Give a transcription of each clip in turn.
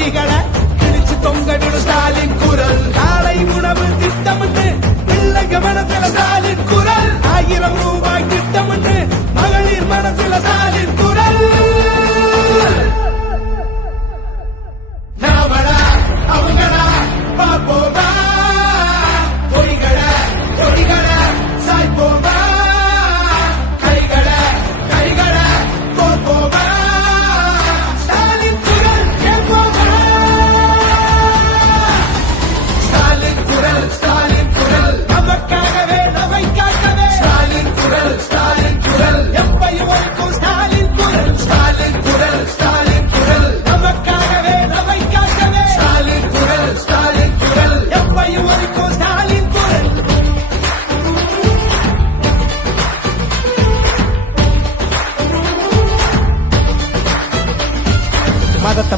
வண்டிகளை கிழிச்சு தொங்க விடும் ஸ்டாலின் குரல். காலை உணவு திட்டம்னு பிள்ளைங்க மனசுல ஸ்டாலின் குரல். ஆயிரம் ரூபாய் திட்டம்னு மகளிர் மனசுல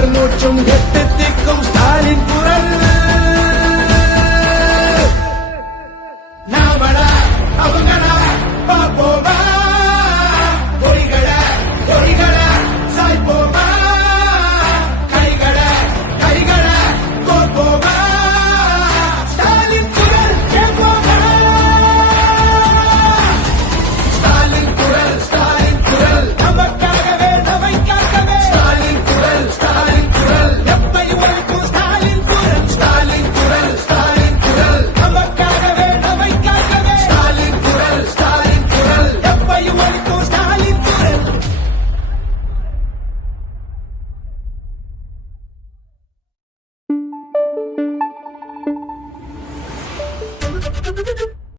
Her nocum hep dedi Boop boop boop.